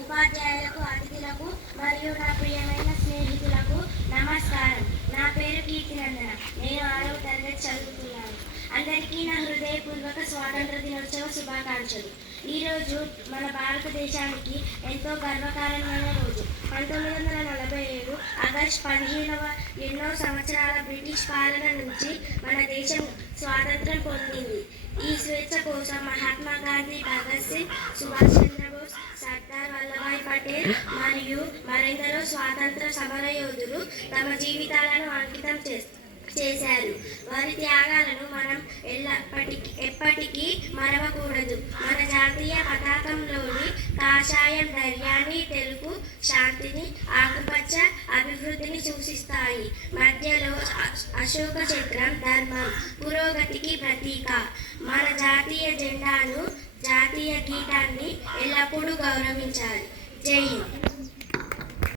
ఉపాధ్యాయులకు, అతిథులకు మరియు నా ప్రియమైన స్నేహితులకు నమస్కారం. నా పేరు కీర్తినందన. నేను 6వ తరగతి చదువుతున్నాను. అందరికీ నా హృదయపూర్వక స్వాతంత్ర దినోత్సవ శుభాకాంక్షలు. ఈరోజు మన భారతదేశానికి ఎంతో గర్వకారణమైన రోజు. 1947 ఆగస్టు 15వ ఎన్నో సంవత్సరాల బ్రిటిష్ పాలన నుంచి మన దేశం స్వాతంత్రం పొందింది. ఈ స్వేచ్ఛ కోసం మహాత్మా గాంధీ, భగత్ సింగ్, సుభాష్ చంద్రబోస్, సర్దార్ వల్లభాయ్ పటేల్ మరియు మరెందరో స్వాతంత్ర సమరయోధులు తమ జీవితాలను అంకితం చేశారు. వారి త్యాగాలను మనం ఎప్పటికీ మరవకూడదు. మన జాతీయ పతాకంలోని కాషాయం ధైర్యాన్ని, తెలుపు శాంతిని, ఆకుపచ్చ అభివృద్ధిని సూచిస్తాయి. మధ్యలో అశోక చక్రం ధర్మం, పురోగతికి ప్రతీక. మన జాతీయ జెండాను, జాతీయ గీతాన్ని ఎల్లప్పుడూ గౌరవించాలి. జై హింద్.